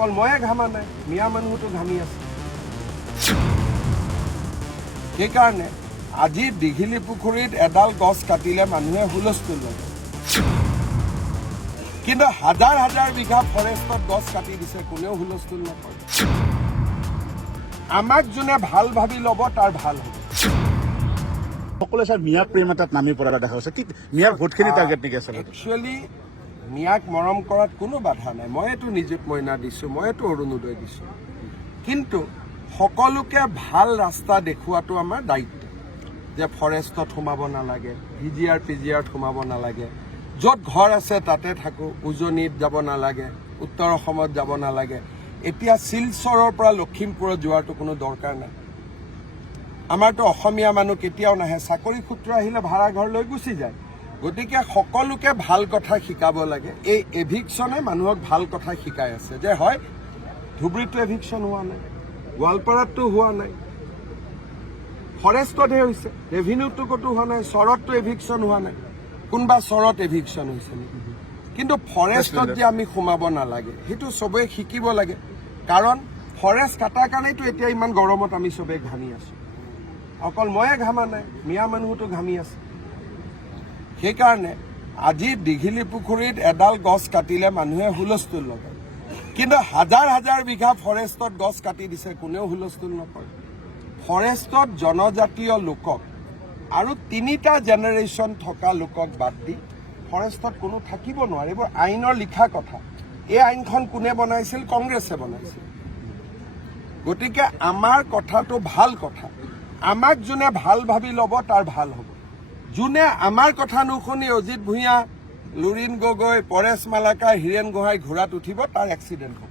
অকল ময়ে ঘামা নাই, মিয়া মানুহতো ঘামি আছে। সেইকাৰণে আজি দীঘিলী পুখুৰীত এডাল গছ কাটিলে মানুহে হুলস্থুল লগায়, কিন্তু হাজাৰ হাজাৰ বিঘা ফৰেষ্টত গছ কাটি দিছে, কোনেও হুলস্থুল নকৰে। আমাক যোনে ভাল ভাবি ল'ব তাৰ ভাল হ'ব। সকলোৱে ছাৰ মিয়া প্ৰেম এটাত নামি পৰা দেখা গৈছে, কি মিয়াৰ ভোটখিনি টাৰ্গেট নেকি আচলতে? একচুৱেলি মিয়াক মৰম কৰাত কোনো বাধা নাই। মইতো নিযুত মইনা দিছোঁ, মইতো অৰুণোদয় দিছোঁ, কিন্তু সকলোকে ভাল ৰাস্তা দেখুৱাটো আমাৰ দায়িত্ব। যে ফৰেষ্টত সোমাব নালাগে, PGR সোমাব নালাগে, য'ত ঘৰ আছে তাতে থাকোঁ, উজনিত যাব নালাগে, উত্তৰ অসমত যাব নালাগে। এতিয়া শিলচৰৰ পৰা লখিমপুৰত যোৱাটো কোনো দৰকাৰ নাই। আমাৰতো অসমীয়া মানুহ কেতিয়াও নাহে, চাকৰি সূত্ৰ আহিলে ভাড়া ঘৰ লৈ গুচি যায়। গতিকে সকলোকে ভাল কথা শিকাব লাগে। এই এভিকশ্যনে মানুহক ভাল কথা শিকাই আছে যে হয়, ধুবুৰীতো এভিকশ্যন হোৱা নাই, গোৱালপাৰাতো হোৱা নাই, ফৰেষ্টতহে হৈছে, ৰেভিনিউটো ক'তো হোৱা নাই, চৰততো এভিকশ্যন হোৱা নাই। কোনোবা চৰত এভিকশ্যন হৈছে নেকি? কিন্তু ফৰেষ্টত যে আমি সোমাব নালাগে সেইটো চবেই শিকিব লাগে। কাৰণ ফৰেষ্ট কটাৰ কাৰণেতো এতিয়া ইমান গৰমত আমি চবেই ঘামি আছোঁ। অকল ময়ে ঘামা নাই, মিয়া মানুহতো ঘামি আছে। সেইকাৰণে আজি দীঘিলী পুখুৰীত এডাল গছ কাটিলে মানুহে হুলস্থুল লগায়, কিন্তু হাজাৰ হাজাৰ বিঘা ফৰেষ্টত গছ কাটি দিছে, কোনেও হুলস্থুল নকৰে। ফৰেষ্টত জনজাতীয় লোকক আৰু 3টা জেনেৰেশ্যন থকা লোকক বাদ দি ফৰেষ্টত কোনো থাকিব নোৱাৰে। এইবোৰ আইনৰ লিখা কথা। এই আইনখন কোনে বনাইছিল? কংগ্ৰেছে বনাইছিল। গতিকে আমাৰ কথাটো ভাল কথা। আমাক যোনে ভাল ভাবি ল'ব তাৰ ভাল হ'ব। যোনে আমাৰ কথা নুশুনি অজিত ভূঞা, লুৰিণ গগৈ, পৰেশ মালাকাৰ, হীৰেণ গোহাঁই ঘোঁৰাত উঠিব, তাৰ এক্সিডেণ্ট হ'ব।